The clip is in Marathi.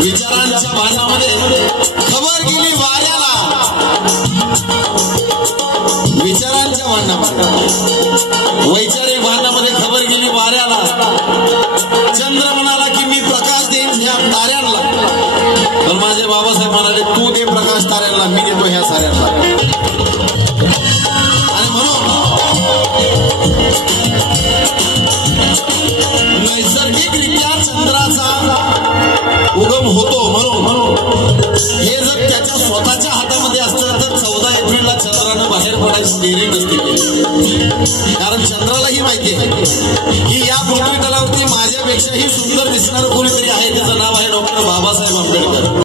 विचारांच्या भांडणामध्ये खबर गेली वाऱ्याला, विचारांच्या भांडणामध्ये वैचारिक भांडणामध्ये खबर गेली वाऱ्याला। चंद्र म्हणाला की मी प्रकाश देईन ह्या ताऱ्यांना, पण माझे बाबासाहेब म्हणाले तू दे प्रकाश ताऱ्यांना, मी देतो ह्या साऱ्यांना। आणि म्हणून नैसर्गिकरित्या चंद्राचा उगम होतो, म्हणून हे जर त्याच्या स्वतःच्या हातामध्ये असतं तर 14 एप्रिलला चंद्रानं बाहेर पडायची देरी नसती केली। कारण चंद्रालाही माहिती आहे की या पृथ्वी तलावरती माझ्यापेक्षाही